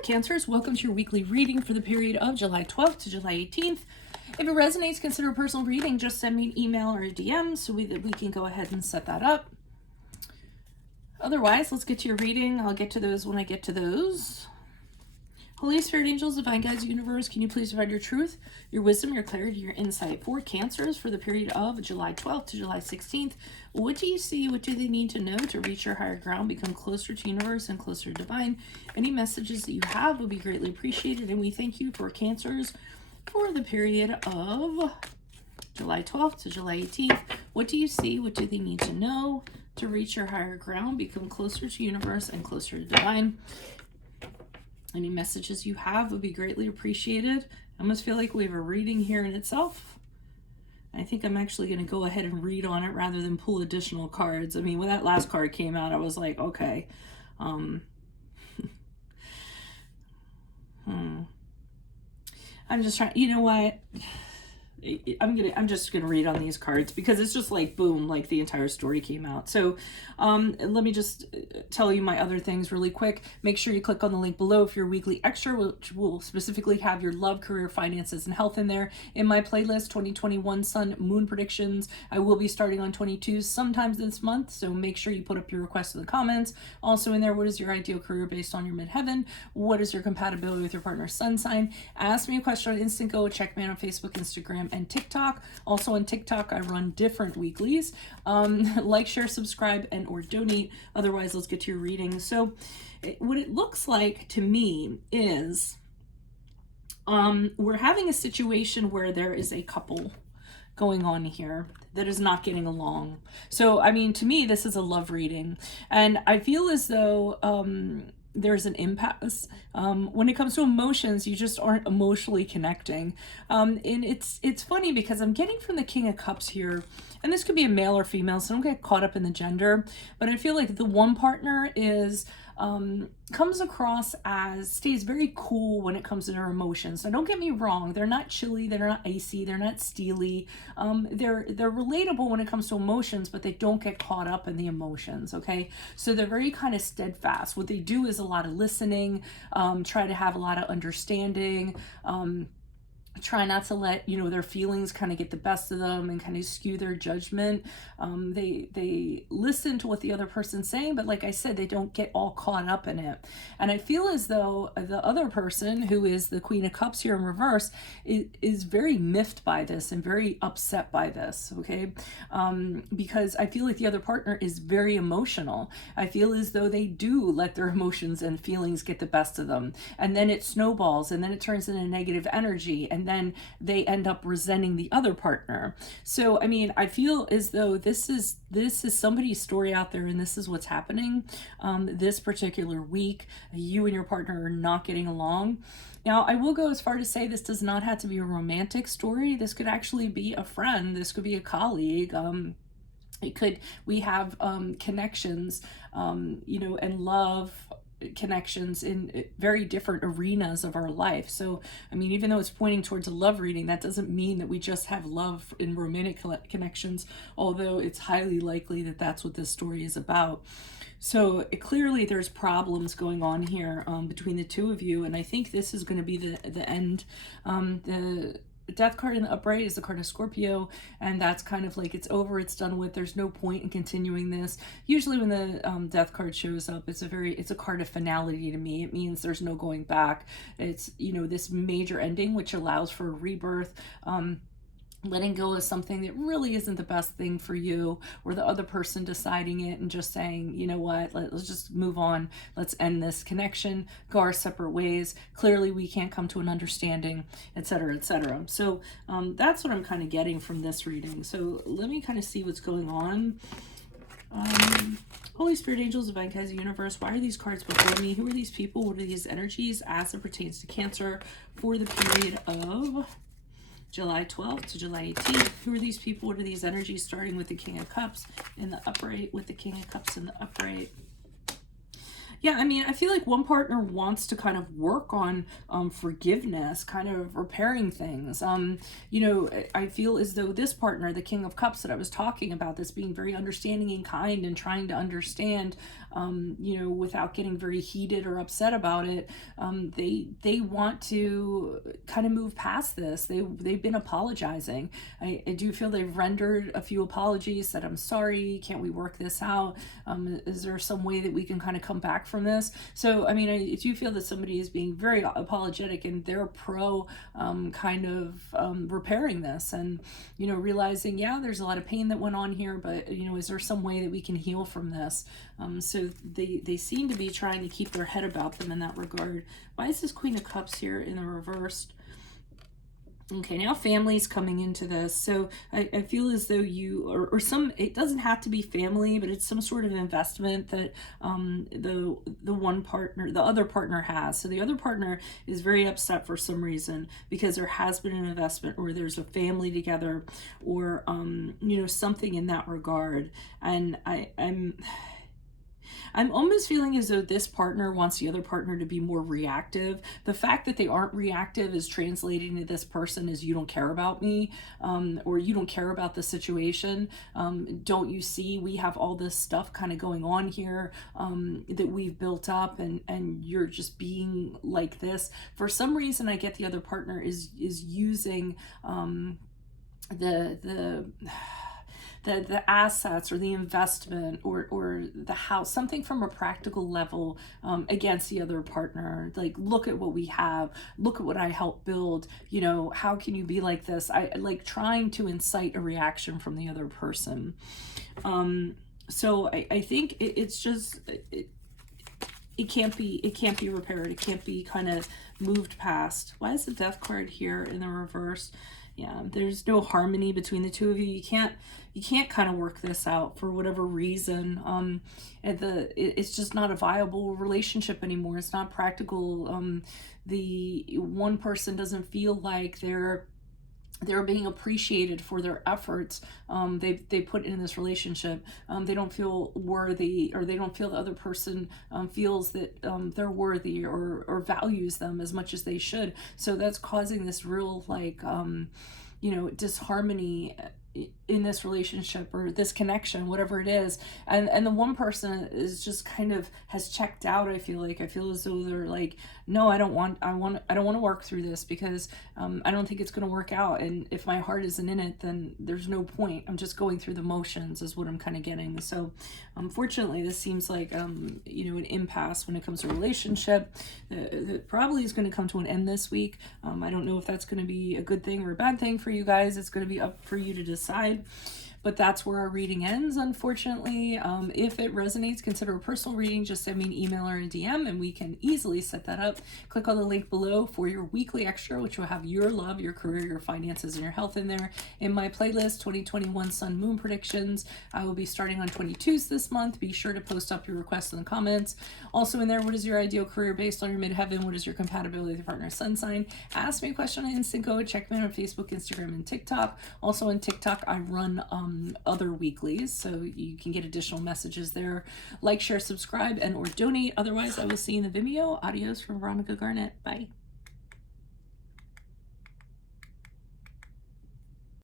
Hi Cancers, welcome to your weekly reading for the period of July 12th to July 18th. If it resonates, consider a personal reading. Just send me an email or a DM so we can go ahead and set that up. Otherwise, let's get to your reading. I'll get to those when I get to those. Holy Spirit, angels, divine guides, universe, can you please provide your truth, your wisdom, your clarity, your insight for Cancers for the period of July 12th to July 16th? What do you see? What do they need to know to reach your higher ground, become closer to universe and closer to divine? Any messages that you have will be greatly appreciated, and we thank you for Cancers for the period of July 12th to July 18th. What do you see? What do they need to know to reach your higher ground, become closer to universe and closer to divine? Any messages you have would be greatly appreciated. I almost feel like we have a reading here in itself. I think I'm actually going to go ahead and read on it rather than pull additional cards. I mean, when that last card came out, I was like, okay. I'm just trying, you know what? I'm just gonna read on these cards because it's just like boom, like the entire story came out. So let me just tell you my other things really quick. Make sure you click on the link below if you're weekly extra, which will specifically have your love, career, finances, and health in there. In my playlist, 2021 Sun Moon predictions. I will be starting on 22 sometimes this month, so make sure you put up your requests in the comments. Also in there, what is your ideal career based on your midheaven? What is your compatibility with your partner's sun sign? Ask me a question on Instant Go. Check me out on Facebook, Instagram, and TikTok. Also on TikTok, I run different weeklies. Like, share, subscribe, and or donate. Otherwise, let's get to your reading. So what it looks like to me is we're having a situation where there is a couple going on here that is not getting along. So, I mean, to me, this is a love reading. And I feel as though there's an impasse. When it comes to emotions, you just aren't emotionally connecting. And it's funny because I'm getting from the King of Cups here, and this could be a male or female, so don't get caught up in the gender, but I feel like the one partner is comes across as stays very cool when it comes to their emotions. Now don't get me wrong, they're not chilly, they're not icy, they're not steely. They're relatable when it comes to emotions, but they don't get caught up in the emotions, okay? So they're very kind of steadfast. What they do is a lot of listening, try to have a lot of understanding, try not to let, you know, their feelings kind of get the best of them and kind of skew their judgment. They listen to what the other person's saying, but like I said, they don't get all caught up in it. And I feel as though the other person, who is the Queen of Cups here in reverse, is very miffed by this and very upset by this, okay? Because I feel like the other partner is very emotional. I feel as though they do let their emotions and feelings get the best of them. And then it snowballs, and then it turns into negative energy, and then they end up resenting the other partner. So, I mean, I feel as though this is somebody's story out there, and this is what's happening this particular week. You and your partner are not getting along. Now, I will go as far to say this does not have to be a romantic story. This could actually be a friend. This could be a colleague. We have connections, you know, and love connections in very different arenas of our life. So, I mean, even though it's pointing towards a love reading, that doesn't mean that we just have love in romantic connections, although it's highly likely that that's what this story is about. So clearly there's problems going on here between the two of you, and I think this is going to be the end. The Death card in the upright is the card of Scorpio, and that's kind of like it's over, it's done with, there's no point in continuing this. Usually when the Death card shows up, it's a card of finality to me. It means there's no going back. It's, you know, this major ending which allows for a rebirth. Letting go of something that really isn't the best thing for you, or the other person deciding it and just saying, you know what, let's just move on. Let's end this connection, go our separate ways. Clearly we can't come to an understanding, etc., etc. So that's what I'm kind of getting from this reading. So let me kind of see what's going on. Holy Spirit, angels, divine guides, universe, why are these cards before me? Who are these people? What are these energies as it pertains to Cancer for the period of July 12th to July 18th. Who are these people? What are these energies? Starting with the King of Cups in the upright, with the King of Cups in the upright. Yeah, I mean, I feel like one partner wants to kind of work on forgiveness, kind of repairing things. You know, I feel as though this partner, the King of Cups that I was talking about, this being very understanding and kind and trying to understand, you know, without getting very heated or upset about it. They want to kind of move past this. They've been apologizing. I do feel they've rendered a few apologies, said, I'm sorry, can't we work this out? Is there some way that we can kind of come back from this? So, I mean, I do feel that somebody is being very apologetic, and they're pro kind of repairing this, and, you know, realizing, yeah, there's a lot of pain that went on here, but, you know, is there some way that we can heal from this? So they seem to be trying to keep their head about them in that regard. Why is this Queen of Cups here in the reversed? Okay, now family's coming into this. So I feel as though you, or some, it doesn't have to be family, but it's some sort of investment that the one partner, the other partner has. So the other partner is very upset for some reason because there has been an investment, or there's a family together, or you know, something in that regard. And I'm almost feeling as though this partner wants the other partner to be more reactive. The fact that they aren't reactive is translating to this person as, you don't care about me, or you don't care about the situation. Don't you see we have all this stuff kind of going on here that we've built up, and you're just being like this. For some reason, I get the other partner is using the assets or the investment or the house, something from a practical level, against the other partner. Like, look at what we have, look at what I helped build, you know, how can you be like this? I like trying to incite a reaction from the other person. So I think it's just, it can't be repaired. It can't be kind of moved past. Why is the Death card here in the reverse? Yeah, there's no harmony between the two of you. You can't kind of work this out for whatever reason. It's just not a viable relationship anymore. It's not practical. The one person doesn't feel like they're being appreciated for their efforts they put in this relationship. They don't feel worthy, or they don't feel the other person feels that they're worthy or values them as much as they should. So that's causing this real, like, you know, disharmony in this relationship or this connection, whatever it is. And the one person is just kind of has checked out. I feel as though they're like, no, I don't want to work through this because I don't think it's going to work out. And if my heart isn't in it, then there's no point. I'm just going through the motions is what I'm kind of getting. So unfortunately, this seems like, you know, an impasse when it comes to a relationship that probably is going to come to an end this week. I don't know if that's going to be a good thing or a bad thing for you guys. It's going to be up for you to decide. But that's where our reading ends, unfortunately. If it resonates, consider a personal reading. Just send me an email or a DM and we can easily set that up. Click on the link below for your weekly extra, which will have your love, your career, your finances, and your health in there. In my playlist, 2021 Sun Moon Predictions, I will be starting on 22s this month. Be sure to post up your requests in the comments. Also in there, what is your ideal career based on your midheaven? What is your compatibility with your partner's sun sign? Ask me a question on Instant Code. Check me out on Facebook, Instagram, and TikTok. Also on TikTok, I run other weeklies, so you can get additional messages there. Like, share, subscribe, and or donate. Otherwise, I will see you in the Vimeo. Adios from Veronica Garnett. Bye.